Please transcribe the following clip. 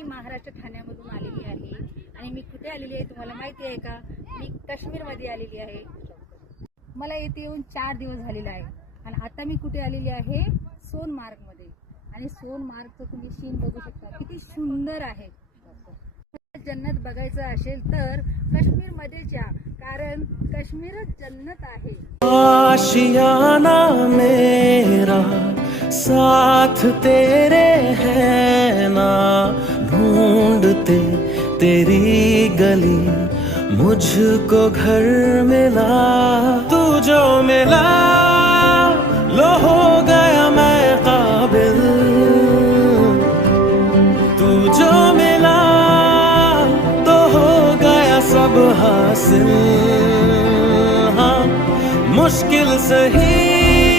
मी महाराष्ट्र ठाण्यामधून आलेली आहे आणि मी कुठे आलेली आहे तुम्हाला माहिती आहे का? मी काश्मीरमध्ये आलेली आहे. मला इथे येऊन 4 दिवस झालेला आहे आणि आता मी कुठे आलेली आहे? सोनमार्गमध्ये. आणि सोनमार्गचं तुम्ही सीन बघू शकता, किती सुंदर आहे. जन्नत बघायचं असेल तर काश्मीरमध्येच या, कारण काश्मीरच जन्नत आहे. आशियाना मेरा साथ तेरे है ना, ढूंढते तेरी गली मुझको घर मिला. तू जो मिला लो हो गया मैं काबिल, तू जो मिला तो हो गया सब हासिल. हाँ मुश्किल सही